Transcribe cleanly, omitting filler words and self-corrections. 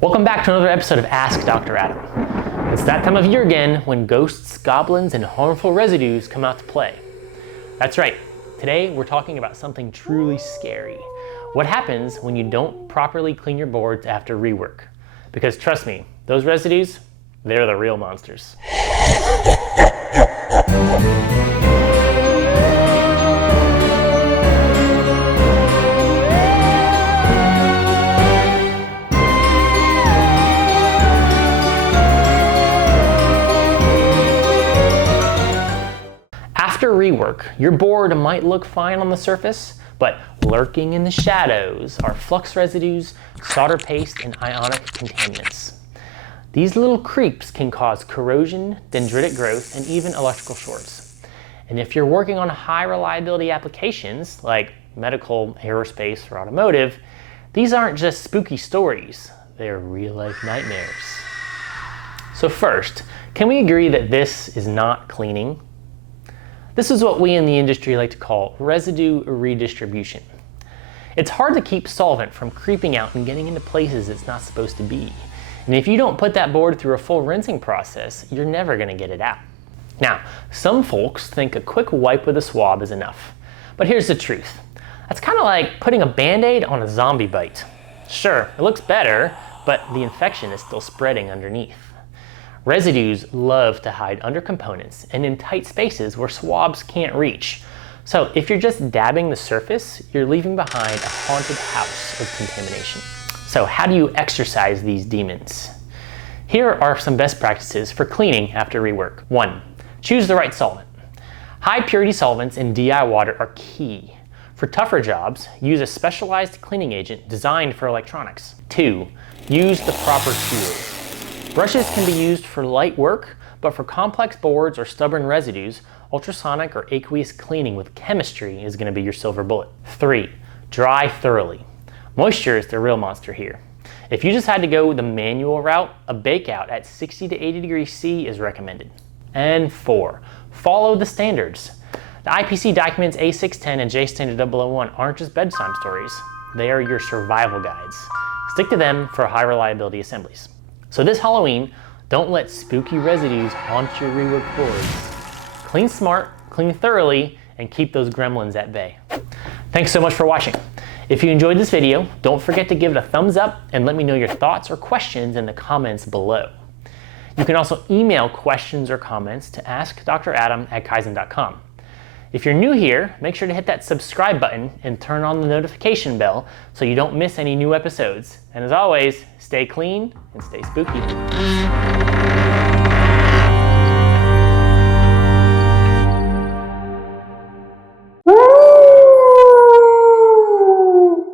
Welcome back to another episode of Ask Dr. Adam. It's that time of year again when ghosts, goblins, and harmful residues come out to play. That's right, today we're talking about something truly scary. What happens when you don't properly clean your boards after rework? Because trust me, those residues, they're the real monsters. After rework, your board might look fine on the surface, but lurking in the shadows are flux residues, solder paste, and ionic contaminants. These little creeps can cause corrosion, dendritic growth, and even electrical shorts. And if you're working on high reliability applications like medical, aerospace, or automotive, these aren't just spooky stories, they're real-life nightmares. So first, can we agree that this is not cleaning? This is what we in the industry like to call residue redistribution. It's hard to keep solvent from creeping out and getting into places it's not supposed to be. And if you don't put that board through a full rinsing process, you're never going to get it out. Now, some folks think a quick wipe with a swab is enough. But here's the truth. That's kind of like putting a Band-Aid on a zombie bite. Sure, it looks better, but the infection is still spreading underneath. Residues love to hide under components and in tight spaces where swabs can't reach. So if you're just dabbing the surface, you're leaving behind a haunted house of contamination. So how do you exorcise these demons? Here are some best practices for cleaning after rework. 1. Choose the right solvent. High purity solvents and DI water are key. For tougher jobs, use a specialized cleaning agent designed for electronics. 2. Use the proper tools. Brushes can be used for light work, but for complex boards or stubborn residues, ultrasonic or aqueous cleaning with chemistry is going to be your silver bullet. 3. Dry thoroughly. Moisture is the real monster here. If you just had to go the manual route, a bake out at 60 to 80 degrees C is recommended. And 4. Follow the standards. The IPC documents A-610 and J-STD-001 aren't just bedtime stories, they are your survival guides. Stick to them for high reliability assemblies. So this Halloween, don't let spooky residues haunt your rework boards. Clean smart, clean thoroughly, and keep those gremlins at bay. Thanks so much for watching. If you enjoyed this video, don't forget to give it a thumbs up and let me know your thoughts or questions in the comments below. You can also email questions or comments to askdradam@kyzen.com. If you're new here, make sure to hit that subscribe button and turn on the notification bell so you don't miss any new episodes. And as always, stay clean and stay spooky.